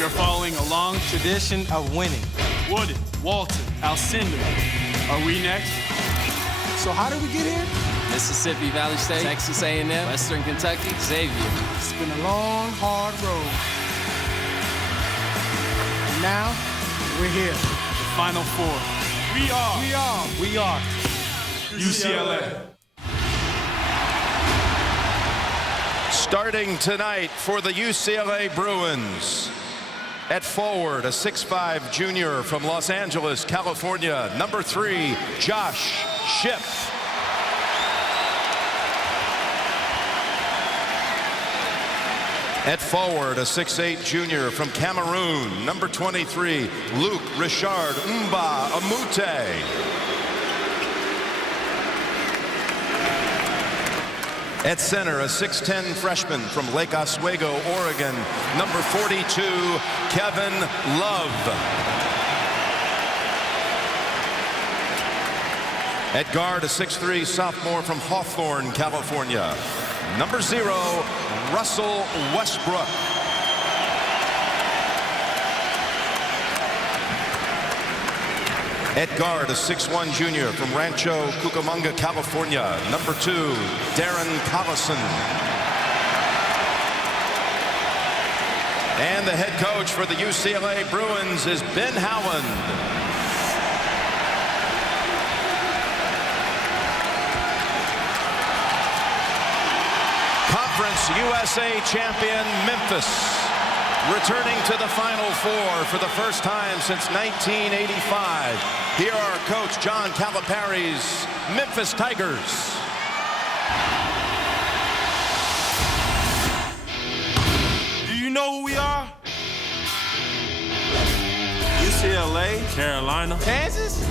We are following a long tradition of winning. Wooden, Walton, Alcindor. Are we next? So how did we get here? Mississippi Valley State, Texas A&M, Western Kentucky, Xavier. It's been a long, hard road. And now, we're here. The Final Four. We are UCLA. Starting tonight for the UCLA Bruins. At forward, a 6'5" junior from Los Angeles, California, number 3, Josh Shipp. At forward, a 6'8" junior from Cameroon, number 23, Luke Richard Mba Amute. At center, a 6'10" freshman from Lake Oswego, Oregon, number 42, Kevin Love. At guard, a 6'3" sophomore from Hawthorne, California, number 0, Russell Westbrook. At guard, a 6'1" junior from Rancho Cucamonga, California, number 2, Darren Collison. And the head coach for the UCLA Bruins is Ben Howland. Conference USA champion Memphis, returning to the Final Four for the first time since 1985. Here are Coach John Calipari's Memphis Tigers. Do you know who we are? UCLA, Carolina, Kansas?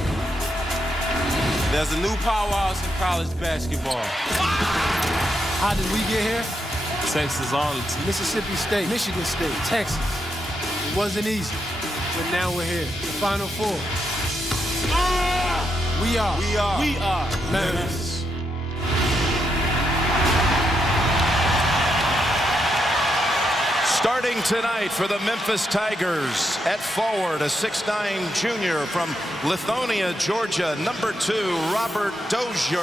There's a new powerhouse in college basketball. How did we get here? Texas Arlington, Mississippi State, Michigan State, Texas. It wasn't easy, but now we're here. The Final Four. We are Memphis. Starting tonight for the Memphis Tigers, at forward, a 6'9" junior from Lithonia, Georgia, number 2, Robert Dozier.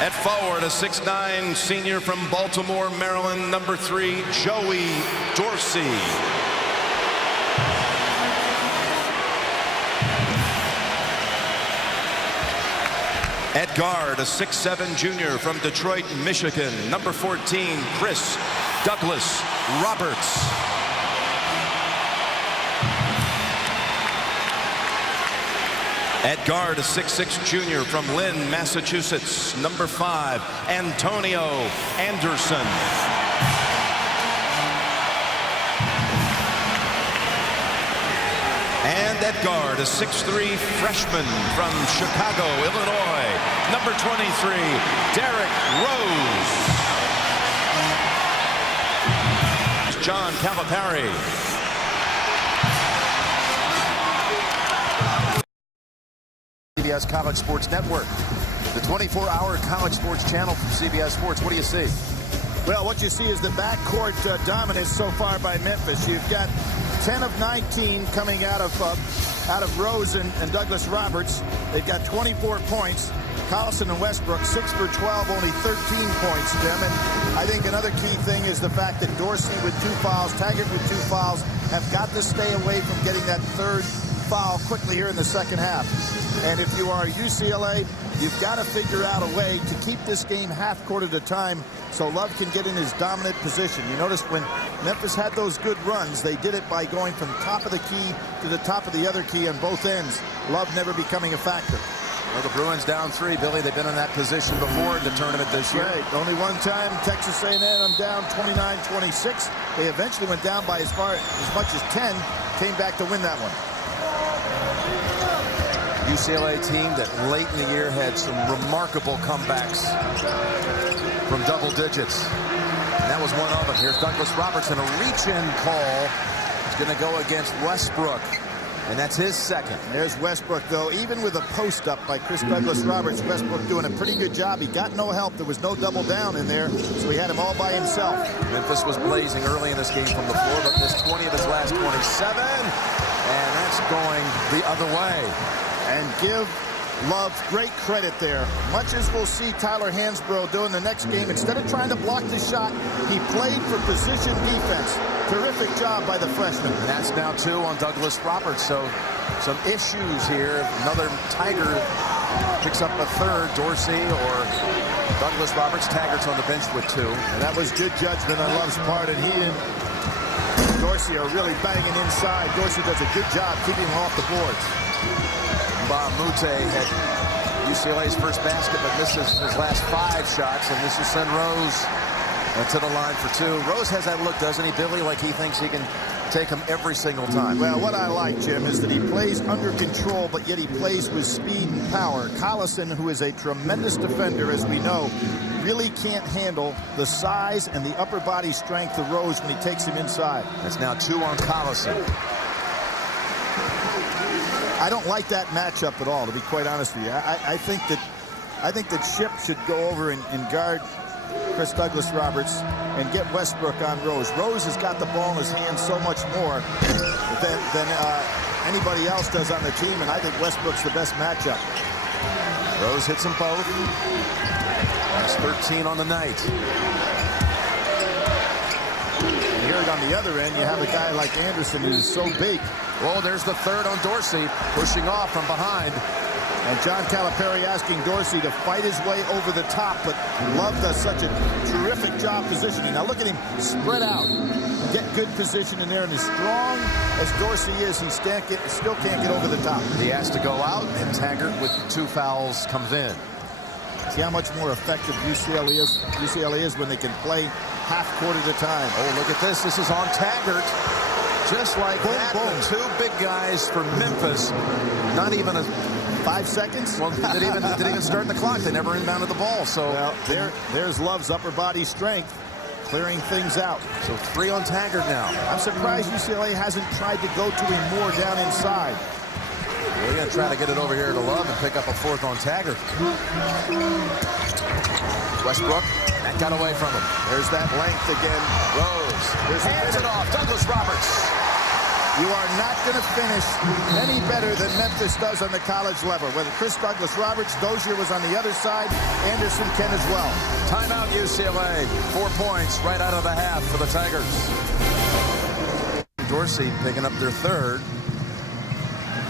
At forward, a 6'9" senior from Baltimore, Maryland, number 3, Joey Dorsey. At guard, a 6'7" junior from Detroit, Michigan, number 14, Chris Douglas Roberts. At guard, a 6'6" junior from Lynn, Massachusetts, number 5, Antonio Anderson. And at guard, a 6'3" freshman from Chicago, Illinois, number 23, Derrick Rose. John Calipari. CBS College Sports Network, the 24-hour college sports channel from CBS Sports. What do you see? Well, what you see is the backcourt dominance so far by Memphis. You've got 10 of 19 coming out of Rose and Douglas Roberts. They've got 24 points. Collison and Westbrook, 6 for 12, only 13 points, Jim. And I think another key thing is the fact that Dorsey with 2 fouls, Taggart with 2 fouls, have got to stay away from getting that third foul quickly here in the second half. And if you are UCLA, you've got to figure out a way to keep this game half court at a time so Love can get in his dominant position. You notice when Memphis had those good runs, they did it by going from top of the key to the top of the other key on both ends. Love never becoming a factor. Well, the Bruins down 3, Billy. They've been in that position before in the tournament this year. Right. Only one time, Texas A&M down 29-26. They eventually went down by as much as 10, came back to win that one. UCLA team that late in the year had some remarkable comebacks from double digits. And that was one of them. Here's Douglas Roberts in a reach-in call. He's going to go against Westbrook. And that's his second. There's Westbrook, though. Even with a post up by Chris Douglas-Roberts, Westbrook doing a pretty good job. He got no help. There was no double down in there, so he had him all by himself. Memphis was blazing early in this game from the floor, but missed 20 of its last 27. And that's going the other way. And give Love great credit there. Much as we'll see Tyler Hansbrough do in the next game, instead of trying to block the shot, he played for position defense. Terrific job by the freshman. And that's now 2 on Douglas-Roberts. So some issues here. Another Tiger picks up a third. Dorsey or Douglas-Roberts. Taggart's on the bench with 2. And that was good judgment on Love's part. And he and Dorsey are really banging inside. Dorsey does a good job keeping him off the boards. Mute had UCLA's first basket, but misses his last 5 shots, and this will send Rose to the line for 2. Rose has that look, doesn't he, Billy, like he thinks he can take him every single time. Well, what I like, Jim, is that he plays under control, but yet he plays with speed and power. Collison, who is a tremendous defender, as we know, really can't handle the size and the upper body strength of Rose when he takes him inside. That's now 2 on Collison. I don't like that matchup at all, to be quite honest with you. I think that Ship should go over and guard Chris Douglas-Roberts and get Westbrook on Rose. Rose has got the ball in his hands so much more than anybody else does on the team, and I think Westbrook's the best matchup. Rose hits them both. That's 13 on the night. And here on the other end, you have a guy like Anderson who's so big. Well, there's the third on Dorsey, pushing off from behind. And John Calipari asking Dorsey to fight his way over the top, but Love does such a terrific job positioning. Now look at him spread out, get good position in there, and as strong as Dorsey is, he still can't get over the top. He has to go out, and Taggart with 2 fouls comes in. See how much more effective UCLA is when they can play half court at a time. Oh, look at this. This is on Taggart. Just like boom, that, boom. The 2 big guys for Memphis. Not even a 5 seconds. Well, didn't even start the clock. They never inbounded the ball. So well, there's Love's upper body strength, clearing things out. So 3 on Taggart now. I'm surprised UCLA hasn't tried to go to him more down inside. We're going to try to get it over here to Love and pick up a 4th on Taggart. Westbrook, that got away from him. There's that length again. Rose hands it off. Douglas-Roberts. You are not going to finish any better than Memphis does on the college level. Whether Chris Douglas-Roberts, Dozier was on the other side, Anderson can as well. Timeout UCLA. 4 points right out of the half for the Tigers. Dorsey picking up their 3rd.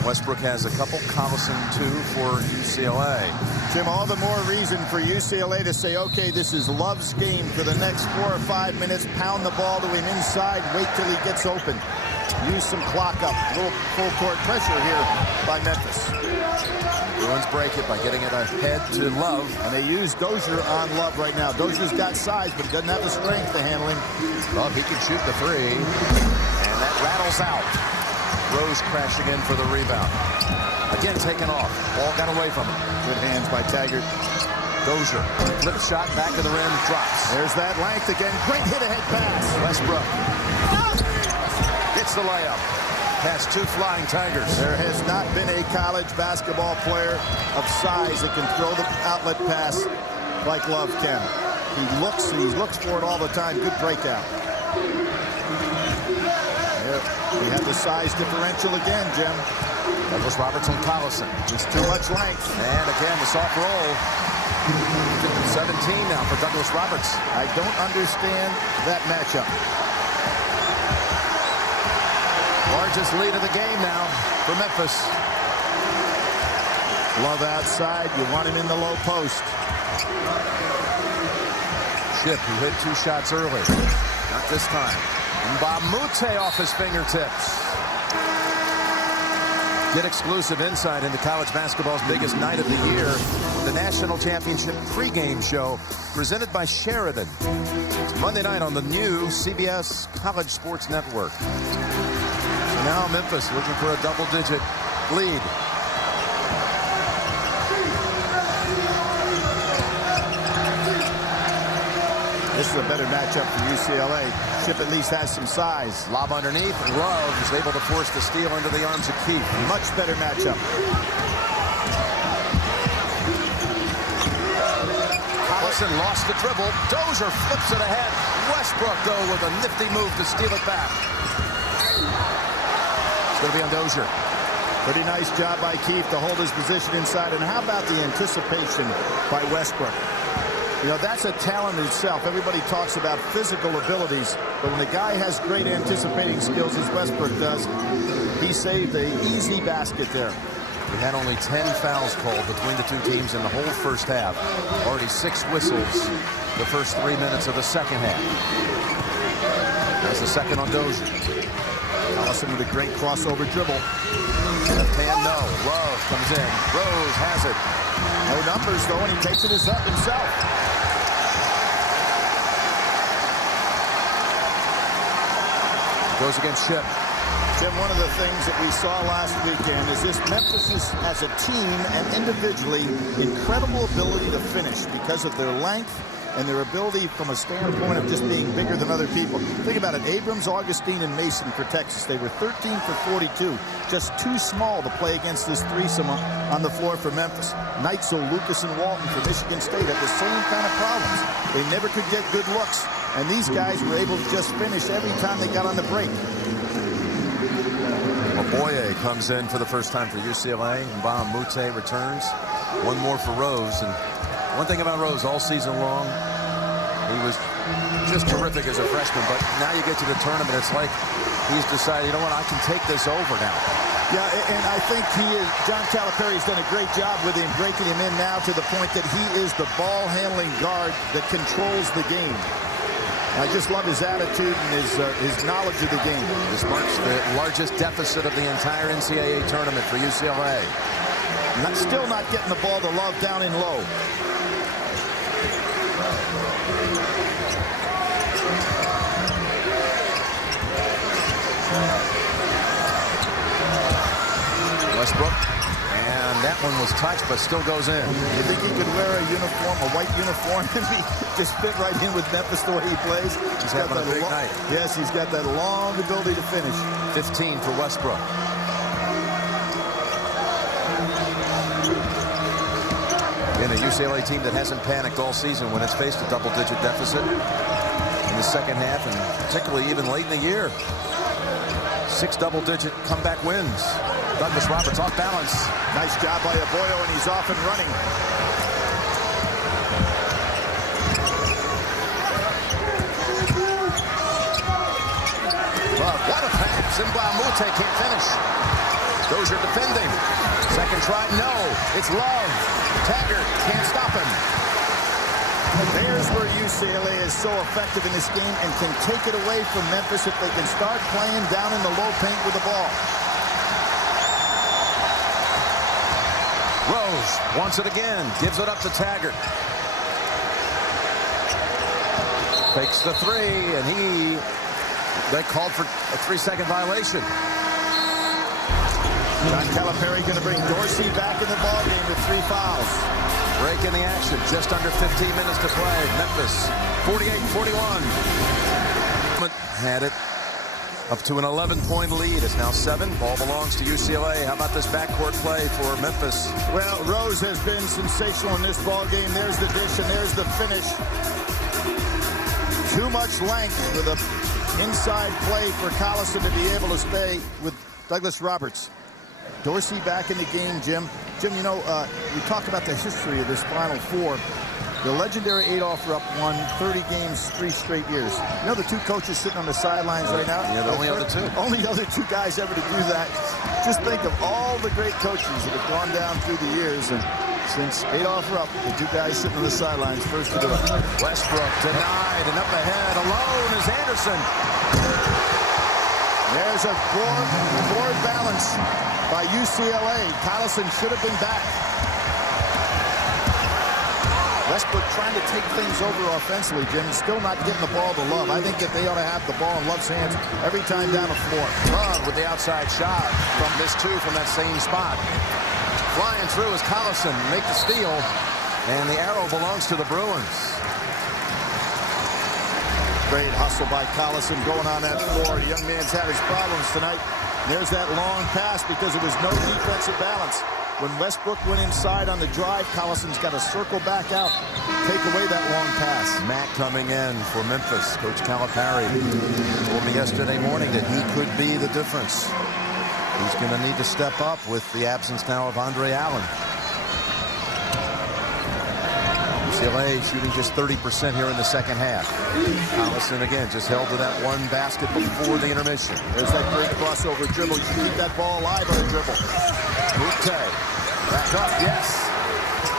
Westbrook has a couple. Collison 2 for UCLA. Jim, all the more reason for UCLA to say, okay, this is Love's game for the next 4 or 5 minutes. Pound the ball to him inside. Wait till he gets open. Use some clock up. A little full court pressure here by Memphis. Bruins break it by getting it ahead to Love. And they use Dozier on Love right now. Dozier's got size, but he doesn't have the strength to handle him. Love, he can shoot the 3. And that rattles out. Rose crashing in for the rebound. Again taken off. Ball got away from him. Good hands by Taggart. Dozier. Flip shot back to the rim. Drops. There's that length again. Great hit-ahead pass. Westbrook. Gets the layup. Past 2 flying Tigers. There has not been a college basketball player of size that can throw the outlet pass like Love can. He looks for it all the time. Good breakout. We have the size differential again, Jim. Douglas-Roberts on Collison. It's too much length. And again, the soft roll. 17 now for Douglas-Roberts. I don't understand that matchup. Largest lead of the game now for Memphis. Love outside. You want him in the low post. Ship, who hit 2 shots early. Not this time. Mute off his fingertips. Get exclusive insight into college basketball's biggest night of the year. The National Championship pregame show presented by Sheridan. It's Monday night on the new CBS College Sports Network. So now Memphis looking for a double-digit lead. This is a better matchup for UCLA. Chip at least has some size. Lob underneath. Love is able to force the steal into the arms of Keith. Much better matchup. Collison lost the dribble. Dozier flips it ahead. Westbrook, though, with a nifty move to steal it back. It's going to be on Dozier. Pretty nice job by Keith to hold his position inside. And how about the anticipation by Westbrook? You know, that's a talent in itself. Everybody talks about physical abilities, but when a guy has great anticipating skills as Westbrook does, he saved an easy basket there. We had only 10 fouls called between the two teams in the whole first half. Already 6 whistles the first 3 minutes of the second half. That's the second on Dozier. Collison with a great crossover dribble. Left hand, no. Love comes in. Rose has it. No numbers, though, and he takes it up himself. Goes against Chip. Jim, one of the things that we saw last weekend is this Memphis is, as a team and individually, incredible ability to finish because of their length and their ability from a standpoint of just being bigger than other people. Think about it. Abrams, Augustine, and Mason for Texas. They were 13 for 42. Just too small to play against this threesome on the floor for Memphis. Neitzel, Lucas, and Walton for Michigan State had the same kind of problems. They never could get good looks. And these guys were able to just finish every time they got on the break. Oboye comes in for the first time for UCLA. Mbah Moute returns. One more for Rose. And one thing about Rose all season long, he was just terrific as a freshman. But now you get to the tournament, it's like he's decided, you know what, I can take this over now. Yeah, and I think John Calipari's done a great job with him, breaking him in now to the point that he is the ball-handling guard that controls the game. I just love his attitude and his knowledge of the game. This marks the largest deficit of the entire NCAA tournament for UCLA. Still not getting the ball to Love down in low. Westbrook. And that one was touched, but still goes in. You think he could wear a uniform, a white uniform, and just fit right in with Memphis the way he plays? He's having a big night. Yes, he's got that long ability to finish. 15 for Westbrook. In a UCLA team that hasn't panicked all season when it's faced a double-digit deficit in the second half, and particularly even late in the year. 6 double-digit comeback wins. Douglas Roberts off balance. Nice job by Aboyo, and he's off and running. Love, what a pass. Mbah Moute can't finish. Dozier defending. Second try, no. It's Love. Taggart can't stop him. There's where UCLA is so effective in this game and can take it away from Memphis if they can start playing down in the low paint with the ball. Rose wants it again. Gives it up to Taggart. Fakes the 3, and they called for a 3-second violation. John Calipari going to bring Dorsey back in the ballgame with 3 fouls. Break in the action. Just under 15 minutes to play. Memphis 48-41. Had it up to an 11-point lead. It's now 7. Ball belongs to UCLA. How about this backcourt play for Memphis? Well, Rose has been sensational in this ballgame. There's the dish and there's the finish. Too much length with an inside play for Collison to be able to stay with Douglas Roberts. Dorsey back in the game, Jim. Jim, you know, we talk about the history of this Final Four. The legendary Adolph Rupp won 30 games 3 straight years. You know the 2 coaches sitting on the sidelines right now? Yeah, the only other 2. Only other 2 guys ever to do that. Just think of all the great coaches that have gone down through the years. And since Adolph Rupp, the 2 guys sitting on the sidelines first to do it. Westbrook denied, and up ahead alone is Anderson. There's a board balance by UCLA. Collison should have been back. Westbrook trying to take things over offensively, Jim. Still not getting the ball to Love. I think that they ought to have the ball in Love's hands every time down the floor. Love with the outside shot from this 2 from that same spot. Flying through is Collison. Make the steal. And the arrow belongs to the Bruins. Great hustle by Collison going on that floor. The young man's had his problems tonight. There's that long pass because there was no defensive balance. When Westbrook went inside on the drive, Collison's got to circle back out, take away that long pass. Matt coming in for Memphis. Coach Calipari told me yesterday morning that he could be the difference. He's going to need to step up with the absence now of Andre Allen. UCLA shooting just 30% here in the second half. Collison again just held to that one basket before the intermission. There's that great crossover dribble. You should keep that ball alive on a dribble. Mute. Back up, yes.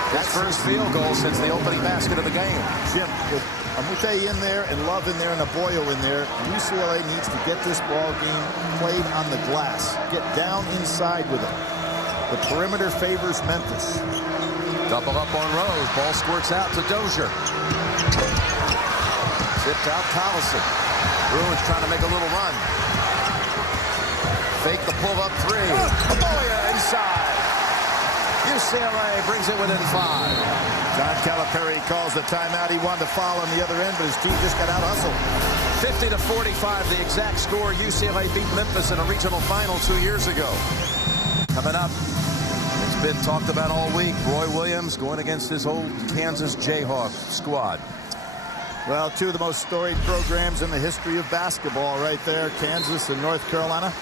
That's first field goal since the opening basket of the game. Jim, with Amute in there and Love in there and Aboyo in there, UCLA needs to get this ball game played on the glass. Get down inside with it. The perimeter favors Memphis. Double up on Rose. Ball squirts out to Dozier. Tipped out Collison. Bruins trying to make a little run. Fake the pull-up three. Aboyo inside. UCLA brings it within 5. John Calipari calls the timeout. He wanted to foul on the other end, but his team just got out-hustled. 50-45, the exact score. UCLA beat Memphis in a regional final 2 years ago. Coming up, it's been talked about all week. Roy Williams going against his old Kansas Jayhawk squad. Well, two of the most storied programs in the history of basketball right there, Kansas and North Carolina.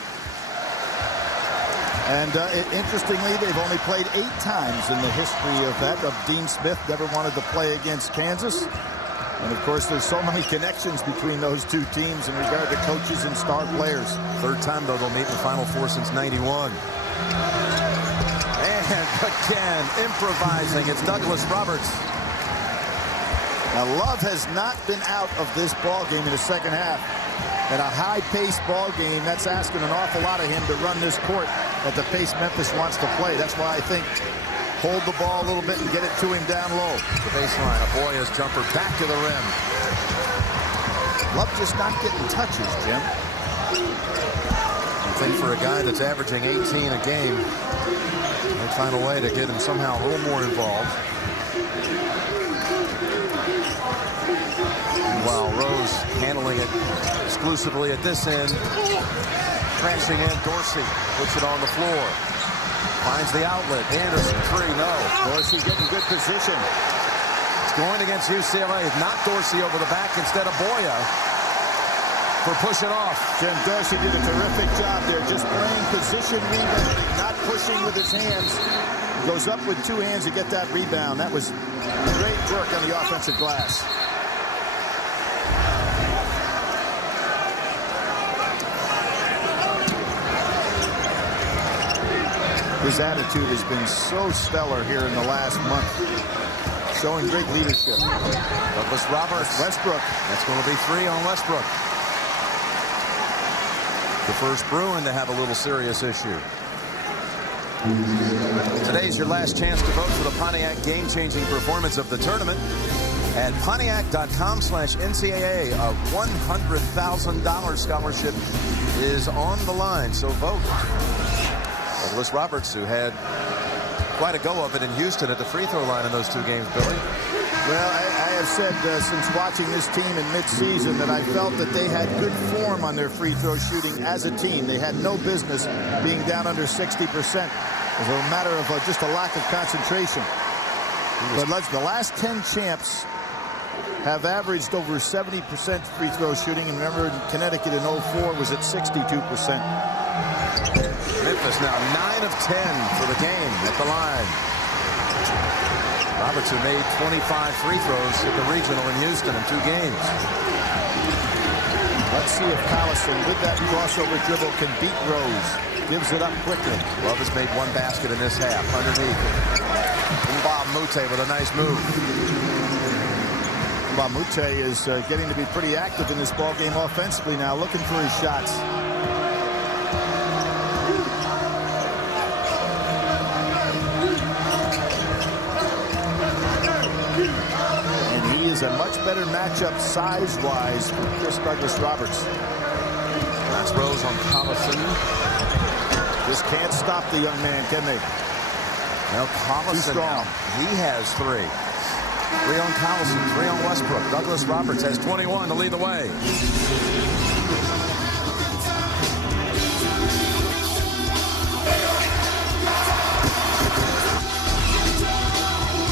And interestingly, they've only played 8 times in the history of that. Dean Smith never wanted to play against Kansas. And, of course, there's so many connections between those two teams in regard to coaches and star players. Third time, though, they'll meet in the Final Four since '91. And again, improvising. It's Douglas Roberts. Now, Love has not been out of this ball game in the second half. In a high-paced ball game, that's asking an awful lot of him to run this court at the pace Memphis wants to play. That's why I think hold the ball a little bit and get it to him down low. The baseline, Aboyo's jumper back to the rim. Love just not getting touches, Jim. I think for a guy that's averaging 18 a game, they find a way to get him somehow a little more involved. While Rose handling it exclusively at this end. Crashing in, Dorsey puts it on the floor. Finds the outlet. Anderson, 3, no. Dorsey getting good position. It's going against UCLA. Knocked Dorsey over the back instead of Boya for pushing off. Jim, Dorsey did a terrific job there, just playing position rebounding, not pushing with his hands. Goes up with 2 hands to get that rebound. That was great work on the offensive glass. His attitude has been so stellar here in the last month. Showing great leadership. Douglas Roberts. Westbrook. That's going to be 3 on Westbrook. The first Bruin to have a little serious issue. Today's your last chance to vote for the Pontiac game-changing performance of the tournament. At Pontiac.com/NCAA, a $100,000 scholarship is on the line, so vote. Douglas Roberts, who had quite a go of it in Houston at the free throw line in those 2 games, Billy. Well, I have said since watching this team in midseason that I felt that they had good form on their free throw shooting as a team. They had no business being down under 60%. It was a matter of just a lack of concentration. But the last 10 champs have averaged over 70% free throw shooting. And remember, Connecticut in 04 was at 62%. Memphis now 9 of 10 for the game at the line. Roberts, who made 25 free throws at the regional in Houston in 2 games. Let's see if Collison, with that crossover dribble, can beat Rose. Gives it up quickly. Love has made 1 basket in this half underneath. Mbamute with a nice move. Mbamute is getting to be pretty active in this ball game offensively now, looking for his shots. A much better matchup size-wise for Chris Douglas Roberts. That's Rose on Collison. Just can't stop the young man, can they? Now Collison, he has 3. 3 on Collison, 3 on Westbrook. Douglas Roberts has 21 to lead the way.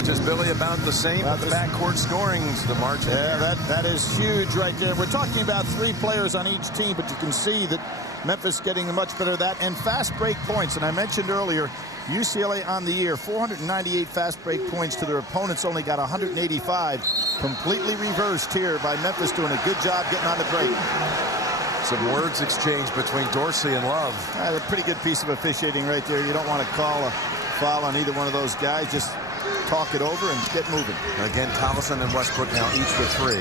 Is Billy about the same at the backcourt scorings, the margin? Yeah, that is huge right there. We're talking about 3 players on each team, but you can see that Memphis getting much better at that. And fast break points, and I mentioned earlier, UCLA on the year, 498 fast break points to their opponents, only got 185. Completely reversed here by Memphis, doing a good job getting on the break. Some words exchanged between Dorsey and Love. A pretty good piece of officiating right there. You don't want to call a foul on either one of those guys. Just talk it over and get moving. And again, Collison and Westbrook now each with 3.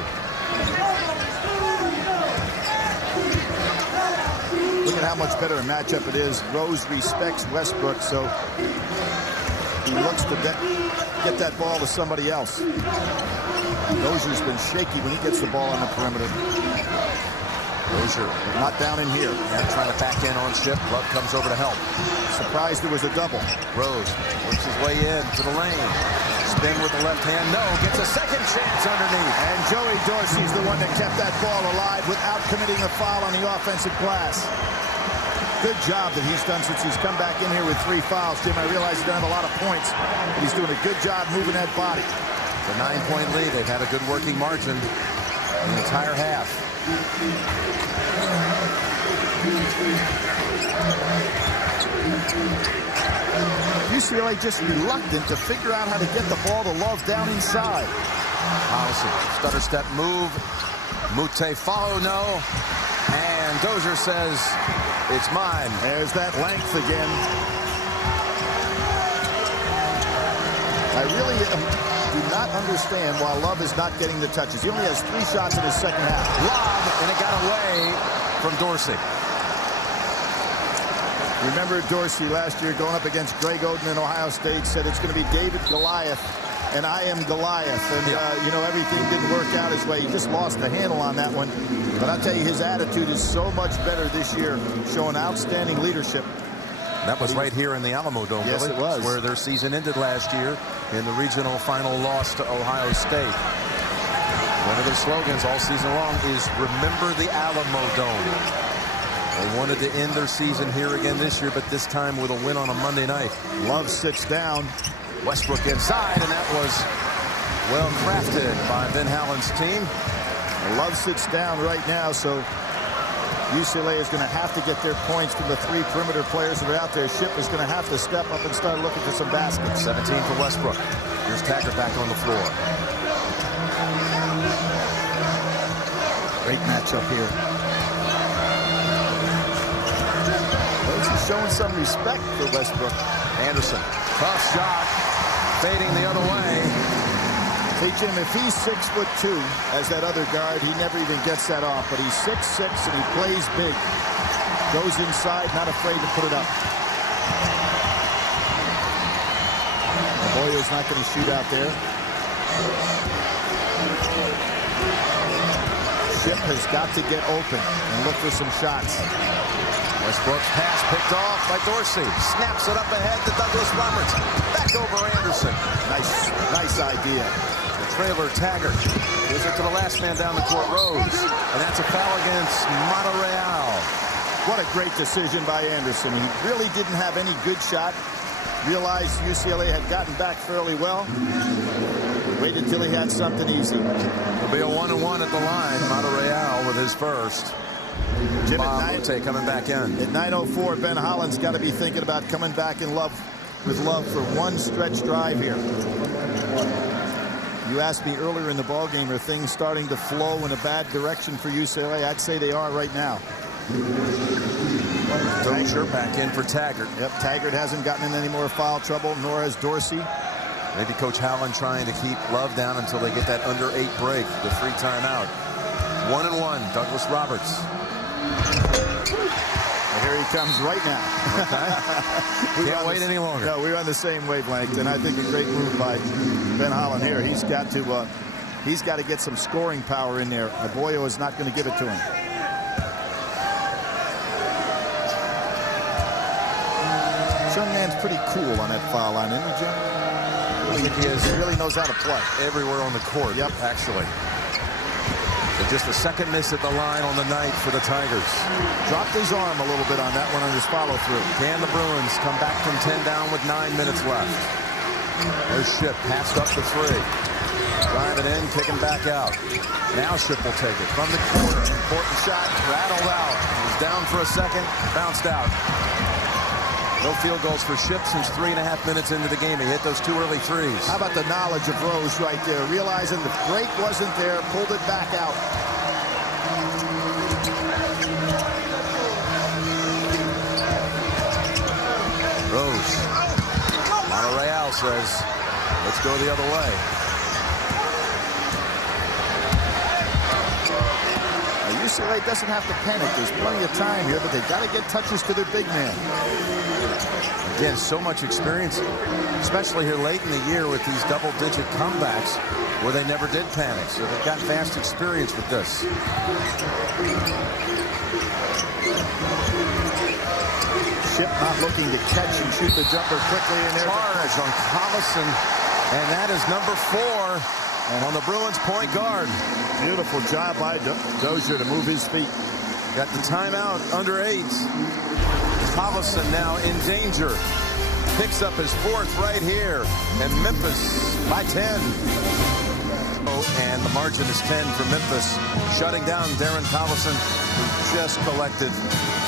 Look at how much better a matchup it is. Rose respects Westbrook, so he looks to get that ball to somebody else. Rozier's been shaky when he gets the ball on the perimeter. Rozier not down in here. And trying to back in on Ship. Love comes over to help. Surprised there was a double. Rose works his way in to the lane. Spin with the left hand. No, gets a second chance underneath. And Joey Dorsey's the one that kept that ball alive without committing a foul on the offensive glass. Good job that he's done since he's come back in here with 3 fouls. Jim, I realize he doesn't have a lot of points, but he's doing a good job moving that body. It's a 9-point lead. They've had a good working margin the entire half. UCLA just reluctant to figure out how to get the ball to Love down inside. Collison, stutter step move. Mute follow, no. And Dozier says, it's mine. There's that length again. I really do not understand why Love is not getting the touches. He only has 3 shots in his second half. Lob, and it got away from Dorsey. Remember Dorsey last year going up against Greg Oden in Ohio State, said it's going to be David Goliath, and I am Goliath. And, you know, everything didn't work out his way. He just lost the handle on that one. But I'll tell you, his attitude is so much better this year, showing outstanding leadership. That was right here in the Alamodome. Yes, it was. Where their season ended last year in the regional final loss to Ohio State. One of their slogans all season long is remember the Alamodome. They wanted to end their season here again this year, but this time with a win on a Monday night. Love sits down. Westbrook inside, and that was well crafted by Ben Howland's team. Love sits down right now, so UCLA is going to have to get their points from the 3 perimeter players that are out there. Ship is going to have to step up and start looking for some baskets. 17 for Westbrook. Here's Taggart back on the floor. Great matchup here. He's showing some respect for Westbrook. Anderson, tough shot, fading the other way. Hey, Jim, if he's 6'2", as that other guard, he never even gets that off. But he's 6'6", and he plays big. Goes inside, not afraid to put it up. Boyo's not going to shoot out there. Ship has got to get open and look for some shots. Westbrook's pass picked off by Dorsey. Snaps it up ahead to Douglas Roberts. Back over Anderson. Nice idea. The trailer Taggart gives it to the last man down the court, Rose. And that's a foul against Monterreal. What a great decision by Anderson. He really didn't have any good shot. Realized UCLA had gotten back fairly well. Waited till he had something easy. It'll be a 1-1 at the line. Monterreal with his first. Jim, Mute coming back in. At 9:04, Ben Holland's got to be thinking about coming back in love with Love for one stretch drive here. You asked me earlier in the ballgame, are things starting to flow in a bad direction for UCLA? I'd say they are right now. Dozier back in for Taggart. Yep, Taggart hasn't gotten in any more foul trouble, nor has Dorsey. Maybe Coach Howland trying to keep Love down until they get that under 8 break, the free timeout. 1-1, Douglas Roberts. And here he comes right now. Okay. Can't wait any longer. No, we're on the same wavelength, and I think a great move by Ben Holland here. He's got to get some scoring power in there. Boyo is not going to give it to him. This young man's pretty cool on that foul line, isn't he, Jim? he really knows how to play. Everywhere on the court, Yep. actually. So just a second miss at the line on the night for the Tigers. Dropped his arm a little bit on that one on his follow-through. Can the Bruins come back from 10 down with 9 minutes left? There's Ship, passed up the 3. Driving in, kicking back out. Now Ship will take it from the corner. Important shot, rattled out. He's down for a second, bounced out. No field goals for Ship since 3.5 minutes into the game. He hit those 2 early threes. How about the knowledge of Rose right there? Realizing the break wasn't there, pulled it back out. Rose. Monterreal says, let's go the other way. Now, UCLA doesn't have to panic. There's plenty of time here, but they've got to get touches to their big man. Again, so much experience, especially here late in the year with these double-digit comebacks where they never did panic. So they've got vast experience with this. Ship not looking to catch and shoot the jumper quickly in there. Charge on Collison, and that is number 4 on the Bruins point guard. Beautiful job by Dozier to move his feet. Got the timeout under 8. Collison now in danger. Picks up his 4th right here. And Memphis by 10. And the margin is 10 for Memphis. Shutting down Darren Collison, who just collected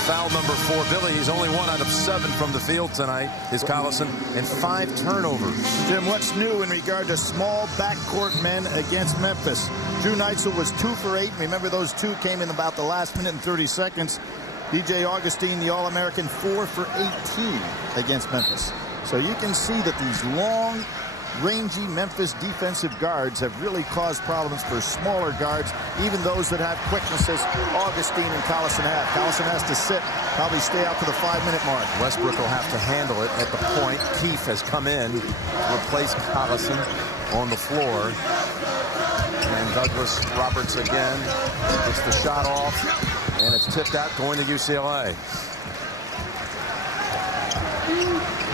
foul number 4. Billy, he's only 1 out of 7 from the field tonight, is Collison, and 5 turnovers. Jim, what's new in regard to small backcourt men against Memphis? Drew Neitzel was 2 for 8. Remember, those 2 came in about the last minute and 30 seconds. DJ Augustine, the All-American, 4 for 18 against Memphis. So you can see that these long, rangy Memphis defensive guards have really caused problems for smaller guards, even those that have quickness as Augustine and Collison have. Collison has to sit, probably stay out to the 5-minute mark. Westbrook will have to handle it at the point. Keefe has come in, replaced Collison on the floor. And Douglas Roberts again gets the shot off, and it's tipped out going to UCLA.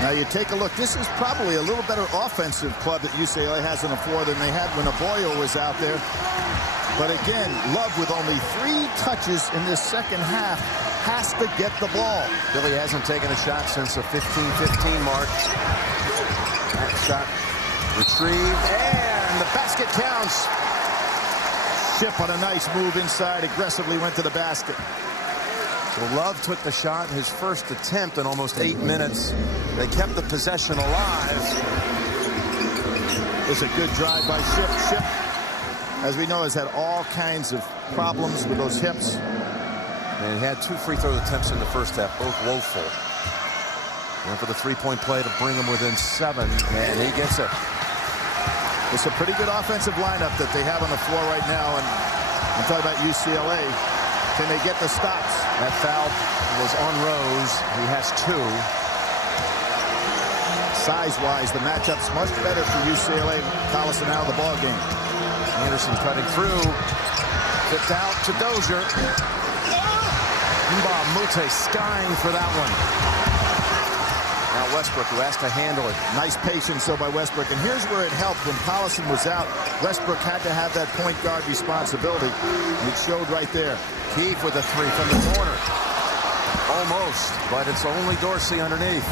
Now you take a look. This is probably a little better offensive club that UCLA has on the floor than they had when Aboyo was out there. But again, Love, with only 3 touches in this second half, has to get the ball. Billy hasn't taken a shot since the 15-15 mark. That shot retrieved, and the basket counts. Ship on a nice move inside, aggressively went to the basket. So Love took the shot, his first attempt in almost 8 minutes. They kept the possession alive. It's a good drive by Ship. Ship, as we know, has had all kinds of problems with those hips. And he had 2 free throw attempts in the first half, both woeful. Went for the 3-point play to bring him within 7, and he gets it. It's a pretty good offensive lineup that they have on the floor right now, and I'm talking about UCLA. Can they get the stops? That foul was on Rose. He has 2. Size-wise, the matchup's much better for UCLA. Collison out of the ball game. Anderson cutting through. Tipped out to Dozier. Mute skying for that one. Now Westbrook, who has to handle it. Nice patience, though, by Westbrook. And here's where it helped. When Collison was out, Westbrook had to have that point guard responsibility. And it showed right there. Keefe with a 3 from the corner. Almost, but it's only Dorsey underneath.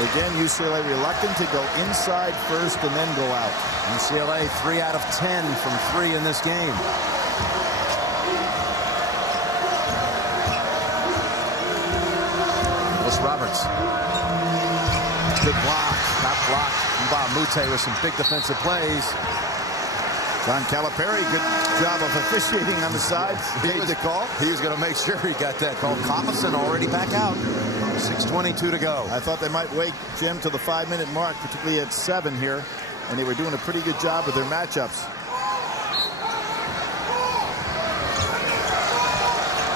Again, UCLA reluctant to go inside first and then go out. UCLA 3 out of 10 from 3 in this game. Roberts. Good block. Not blocked. Mute with some big defensive plays. John Calipari, good job of officiating on the side. Gave the call. He was going to make sure he got that call. Collison already back out. 6:22 to go. I thought they might wait, Jim, to the 5-minute mark, particularly at 7 here. And they were doing a pretty good job with their matchups.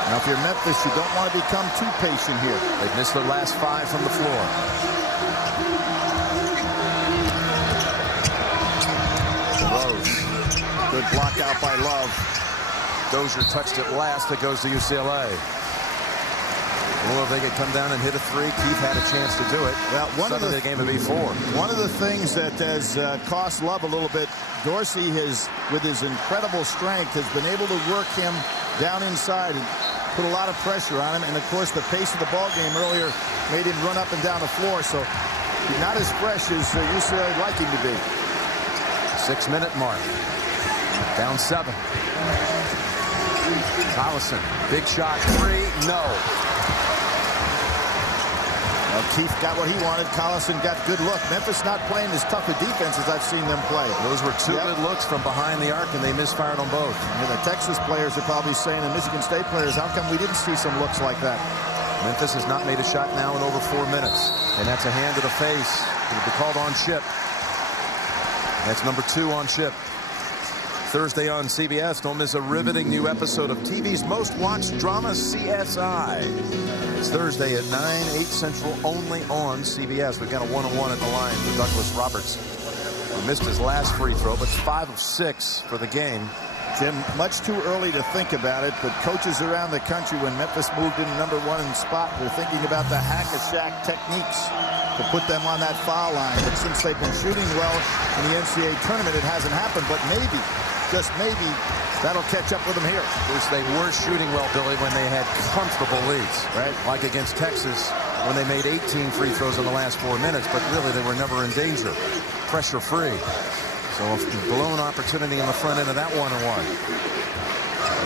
Now, if you're Memphis, you don't want to become too patient here. They've missed their last 5 from the floor. Rose. Good block out by Love. Dozier touched it last. It goes to UCLA. Or if they could come down and hit a three. Keith had a chance to do it. Well, one of the game would be 4. One of the things that has cost Love a little bit, Dorsey has, with his incredible strength, has been able to work him down inside and put a lot of pressure on him. And of course, the pace of the ball game earlier made him run up and down the floor. So he's not as fresh as UCLA would like him to be. 6-minute mark. Down 7. Collison, big shot, 3, no. Well, Keith got what he wanted. Collison got good look. Memphis not playing as tough a defense as I've seen them play. Those were 2 good looks from behind the arc, and they misfired on both. And the Texas players are probably saying, and Michigan State players, how come we didn't see some looks like that? Memphis has not made a shot now in over 4 minutes. And that's a hand to the face. It'll be called on Chip. That's number 2 on Chip. Thursday on CBS, don't miss a riveting new episode of TV's most watched drama, CSI. It's Thursday at 9, 8 Central, only on CBS. We've got a 1-on-1 at the line for Douglas Roberts. He missed his last free throw, but it's 5 of 6 for the game. Jim, much too early to think about it, but coaches around the country, when Memphis moved in #1 spot, were thinking about the hack-a-shack techniques to put them on that foul line. But since they've been shooting well in the NCAA tournament, it hasn't happened. But maybe, just maybe, that'll catch up with them here. Of course, they were shooting well, Billy, when they had comfortable leads. Right. Like against Texas, when they made 18 free throws in the last 4 minutes. But really, they were never in danger. Pressure-free. So a blown opportunity in the front end of that 1-on-1.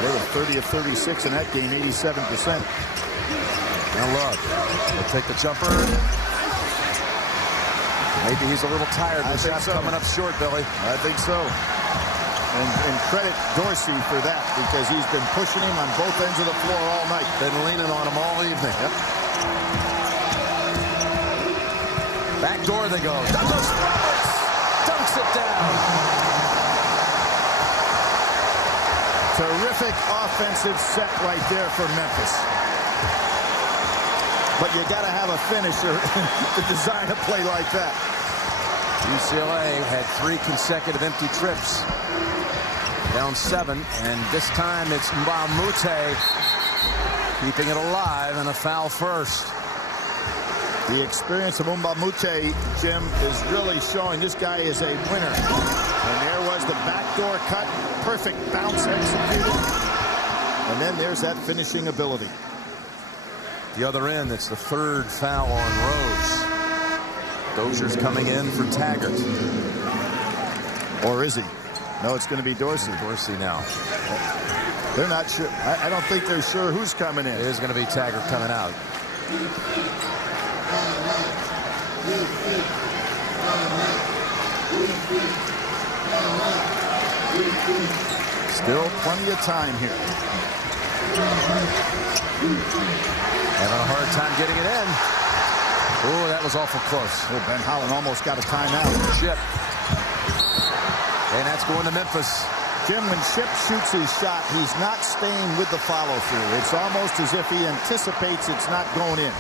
They were 30 of 36 in that game, 87%. Now Love will take the jumper. Maybe he's a little tired. The shot's coming up short, Billy. I think so. And credit Dorsey for that, because he's been pushing him on both ends of the floor all night. Been leaning on him all evening. Yep. Back door they go. Douglas Roberts dunks it down. Terrific offensive set right there for Memphis. But you got to have a finisher to design a play like that. UCLA had 3 consecutive empty trips. Down 7, and this time it's Mbamute keeping it alive, and a foul first. The experience of Mbamute, Jim, is really showing this guy is a winner. And there was the backdoor cut, perfect bounce executed. And then there's that finishing ability. The other end, it's the 3rd foul on Rose. Dozier's coming in for Taggart. Or is he? No, it's going to be Dorsey. Dorsey now. They're not sure. I don't think they're sure who's coming in. It is going to be Taggart coming out. Still plenty of time here. Having a hard time getting it in. Oh, that was awful close. Oh, Ben Holland almost got a timeout. Chip. And that's going to Memphis. Jim, when Chip shoots his shot, he's not staying with the follow-through. It's almost as if he anticipates it's not going in.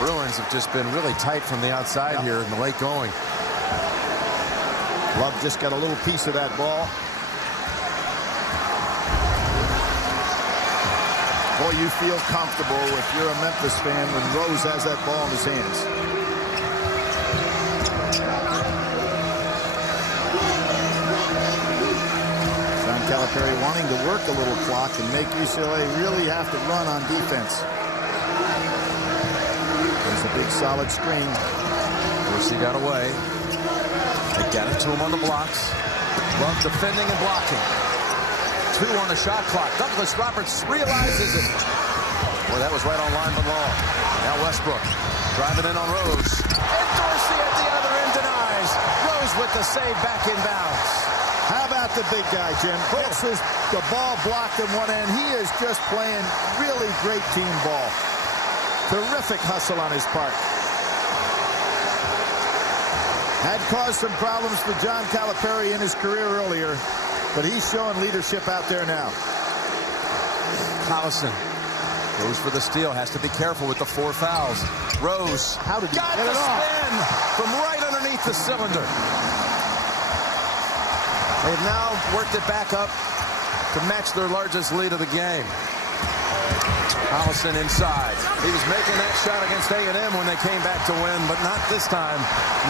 Bruins have just been really tight from the outside here in the late going. Love just got a little piece of that ball. Boy, you feel comfortable if you're a Memphis fan when Rose has that ball in his hands. Calipari wanting to work a little clock and make UCLA really have to run on defense. There's a big solid screen. Dorsey got away. They got it to him on the blocks. Love defending and blocking. 2 on the shot clock. Douglas Roberts realizes it. Boy, that was right on line but long. Now Westbrook driving in on Rose. And Dorsey at the other end denies. Rose with the save back in bounds. How about the big guy, Jim? This is the ball blocked in one end. He is just playing really great team ball. Terrific hustle on his part. Had caused some problems for John Calipari in his career earlier, but he's showing leadership out there now. Collison goes for the steal. Has to be careful with the 4 fouls. Rose got the spin from right underneath the cylinder. They've now worked it back up to match their largest lead of the game. Collison inside. He was making that shot against A&M when they came back to win, but not this time.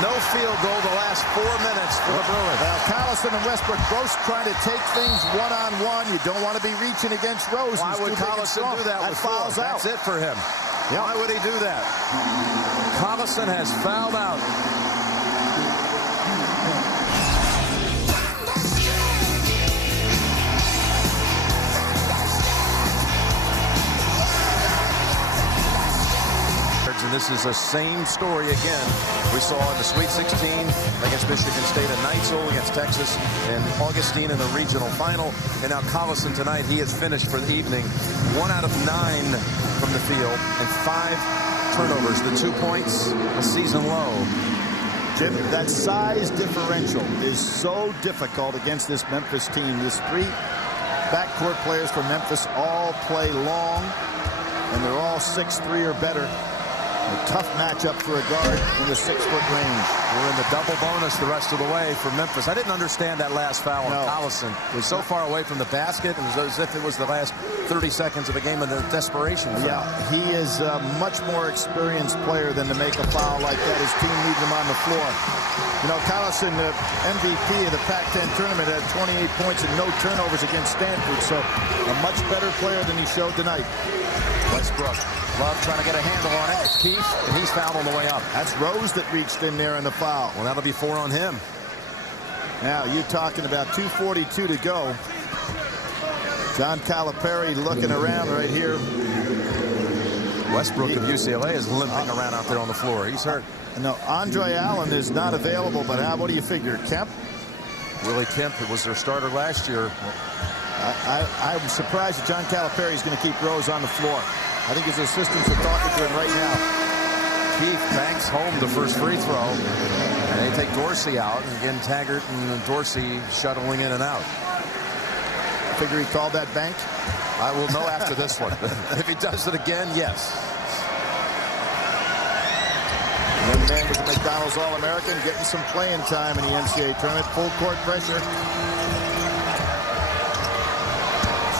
No field goal the last 4 minutes for the Bruins. Well, Collison and Westbrook both trying to take things one-on-one. You don't want to be reaching against Rose. Why would Collison do that? That fouls out. That's it for him. Yep. Why would he do that? Collison has fouled out. And this is the same story again we saw in the Sweet 16 against Michigan State, and Neitzel against Texas, and Augustine in the regional final. And now Collison tonight, he has finished for the evening. 1 out of 9 from the field and 5 turnovers. The 2 points, a season low. Jim, that size differential is so difficult against this Memphis team. These 3 backcourt players from Memphis all play long, and they're all 6'3" or better. A tough matchup for a guard in the 6-foot range. We're in the double bonus the rest of the way for Memphis. I didn't understand that last foul on Collison. He was so far away from the basket. It was as if it was the last 30 seconds of a game of the desperation foul. Yeah, he is a much more experienced player than to make a foul like that. His team needs him on the floor. You know, Collison, the MVP of the Pac-10 tournament, had 28 points and no turnovers against Stanford, so a much better player than he showed tonight. Westbrook, Love trying to get a handle on it. It's Keith, and he's fouled on the way up. That's Rose that reached in there in the foul. Well, that'll be 4 on him. Now, you're talking about 2:42 to go. John Calipari looking around right here. Westbrook of UCLA is limping around out there on the floor. He's hurt. No, Andre Allen is not available, but what do you figure? Kemp? Willie Kemp, who was their starter last year. I'm surprised that John Calipari is going to keep Rose on the floor. I think his assistants are talking to him right now. Keith banks home the first free throw, and they take Dorsey out. And again, Taggart and Dorsey shuttling in and out. Figure he called that bank? I will know after this one. If he does it again, yes. Young man was a McDonald's All-American, getting some playing time in the NCAA tournament. Full court pressure.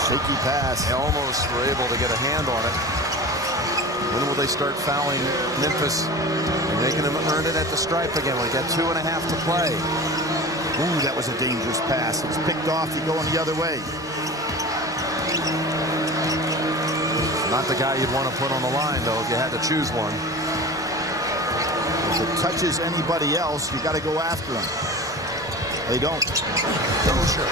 Shaky pass. They almost were able to get a hand on it. When will they start fouling Memphis and making them earn it at the stripe again? Like that 2.5 to play. Ooh, that was a dangerous pass. It was picked off. You're going the other way. Not the guy you'd want to put on the line, though, if you had to choose one. If it touches anybody else, you got to go after him. They don't. Dozier.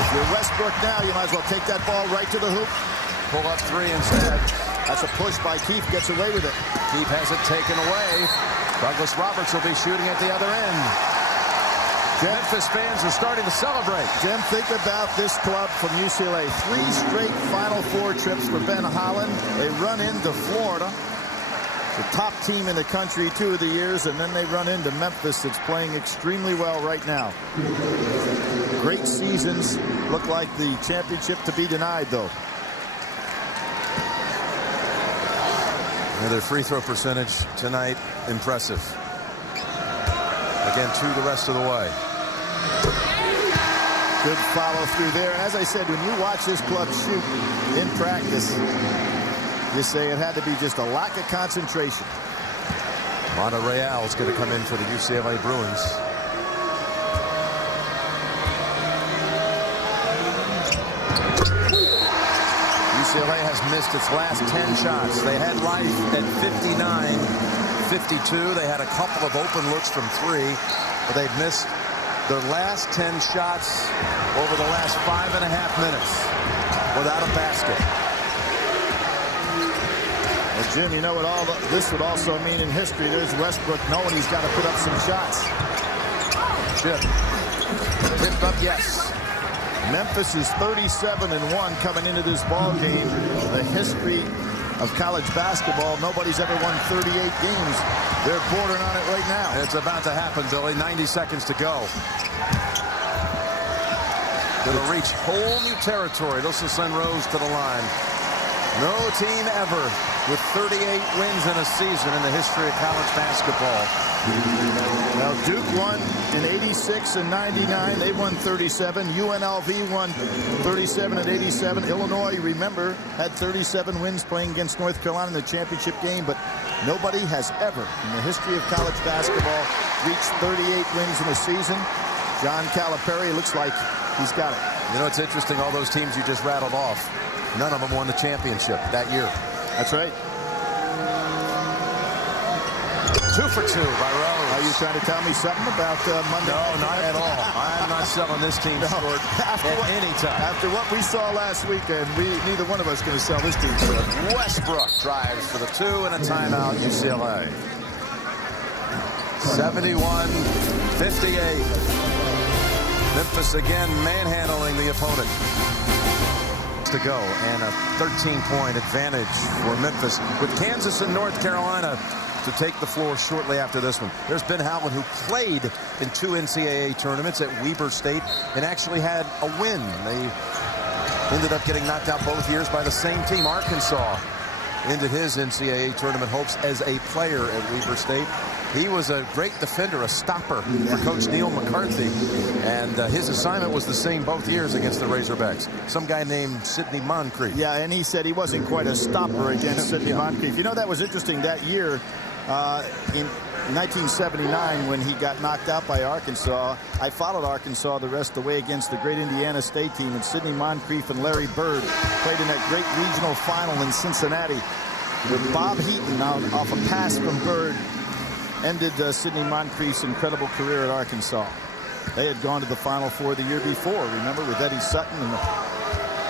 If you're Westbrook now, you might as well take that ball right to the hoop. Pull up 3 instead. That's a push by Keith. Gets away with it. Keith has it taken away. Douglas Roberts will be shooting at the other end. Memphis fans are starting to celebrate. Jim, think about this club from UCLA. 3 straight Final Four trips for Ben Holland. They run into Florida, the top team in the country 2 of the years, and then they run into Memphis that's playing extremely well right now. Great seasons. Look like the championship to be denied, though. Their free throw percentage tonight, impressive. Again, 2 the rest of the way. Good follow through there. And as I said, when you watch this club shoot in practice, you say it had to be just a lack of concentration. Monterreal is going to come in for the UCLA Bruins. UCLA has missed its last 10 shots. They had life at 59-52. They had a couple of open looks from 3, but they've missed their last 10 shots over the last 5.5 minutes without a basket. Well, Jim, you know what this would also mean in history. There's Westbrook knowing he's got to put up some shots. Chip. Tipped up, yes. Memphis is 37-1 coming into this ball game. The history of college basketball, nobody's ever won 38 games. They're bordering on it right now. It's about to happen, Billy. 90 seconds to go. Going to reach whole new territory. This will send Rose to the line. No team ever with 38 wins in a season in the history of college basketball. Well, Duke won in 86 and 99. They won 37. UNLV won 37 and 87. Illinois, remember, had 37 wins playing against North Carolina in the championship game. But nobody has ever, in the history of college basketball, reached 38 wins in a season. John Calipari looks like he's got it. You know, it's interesting, all those teams you just rattled off, none of them won the championship that year. That's right. 2 for 2 by Rose. Are you trying to tell me something about Monday? No, not at all. I'm not selling this team short at any time. After what we saw last weekend, neither one of us going to sell this team short. Westbrook drives for the 2 and a timeout, UCLA. 71-58. Memphis again manhandling the opponent. To go, and a 13-point advantage for Memphis with Kansas and North Carolina to take the floor shortly after this one. There's Ben Howland, who played in 2 NCAA tournaments at Weber State and actually had a win. They ended up getting knocked out both years by the same team. Arkansas ended his NCAA tournament hopes as a player at Weber State. He was a great defender, a stopper for Coach Neil McCarthy, and his assignment was the same both years against the Razorbacks. Some guy named Sidney Moncrief. Yeah, and he said he wasn't quite a stopper against Sidney Moncrief. You know, that was interesting that year in 1979 when he got knocked out by Arkansas. I followed Arkansas the rest of the way against the great Indiana State team, and Sidney Moncrief and Larry Bird played in that great regional final in Cincinnati with Bob Heaton off a pass from Bird. Ended Sidney Moncrief's incredible career at Arkansas. They had gone to the Final Four the year before, remember, with Eddie Sutton and the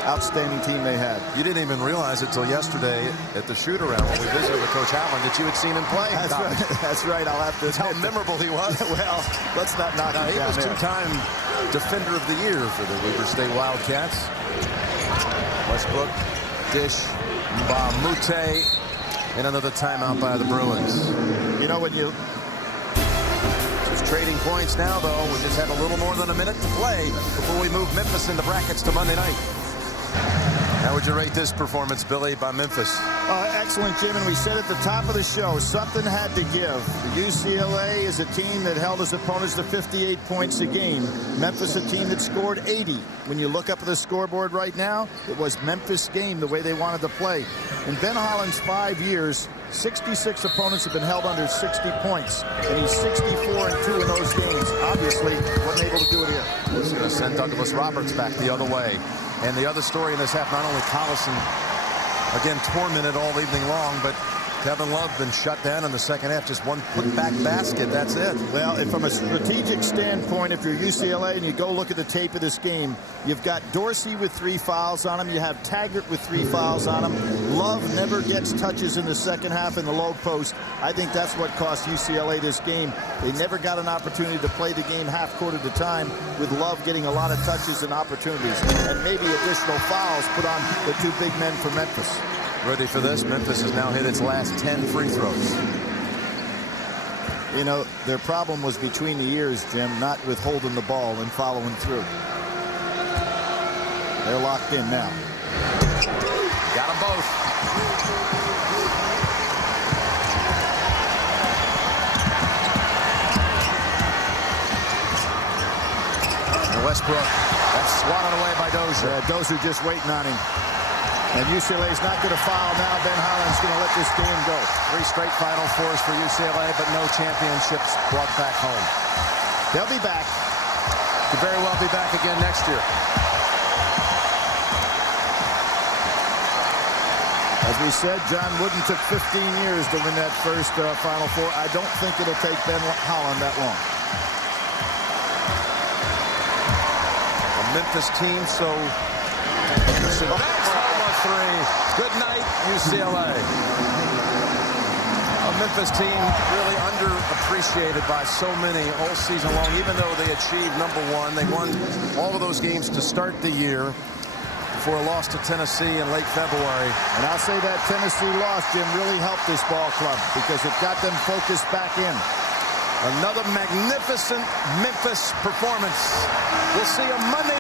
outstanding team they had. You didn't even realize it till yesterday at the shoot-around when we visited with Coach Howland that you had seen him play. That's right. That's right. I'll have to admit how memorable he was. Well, let's not knock him He down was there. 2-time Defender of the Year for the Weber State Wildcats. Westbrook, Dish, Mute, and another timeout by the Bruins. You know, when you... Just trading points now, though. We just have a little more than a minute to play before we move Memphis in the brackets to Monday night. How would you rate this performance, Billy, by Memphis? Excellent, Jim, and we said at the top of the show, something had to give. The UCLA is a team that held its opponents to 58 points a game. Memphis, a team that scored 80. When you look up at the scoreboard right now, it was Memphis' game, the way they wanted to play. In Ben Holland's 5 years, 66 opponents have been held under 60 points, and he's 64-2 in those games. Obviously, wasn't able to do it here. He's going to send Douglas Roberts back the other way. And the other story in this half, not only Collison, again, tormented all evening long, but Kevin Love been shut down in the second half. Just one put-back basket, that's it. Well, and from a strategic standpoint, if you're UCLA and you go look at the tape of this game, you've got Dorsey with 3 fouls on him. You have Taggart with 3 fouls on him. Love never gets touches in the second half in the low post. I think that's what cost UCLA this game. They never got an opportunity to play the game half court at a time, with Love getting a lot of touches and opportunities, and maybe additional fouls put on the 2 big men for Memphis. Ready for this? Memphis has now hit its last 10 free throws. You know, their problem was between the ears, Jim, not with holding the ball and following through. They're locked in now. Got them both. And Westbrook, that's swatted away by Dozier. Yeah, Dozier just waiting on him. And UCLA's not going to foul now. Ben Holland's going to let this game go. 3 straight Final Fours for UCLA, but no championships brought back home. They'll be back. Could very well be back again next year. As we said, John Wooden took 15 years to win that first Final Four. I don't think it'll take Ben Holland that long. A Memphis team so... That's home on 3. Good night, UCLA. A Memphis team really underappreciated by so many all season long, even though they achieved #1. They won all of those games to start the year before a loss to Tennessee in late February. And I'll say that Tennessee loss, Jim, really helped this ball club because it got them focused back in. Another magnificent Memphis performance. We'll see you Monday.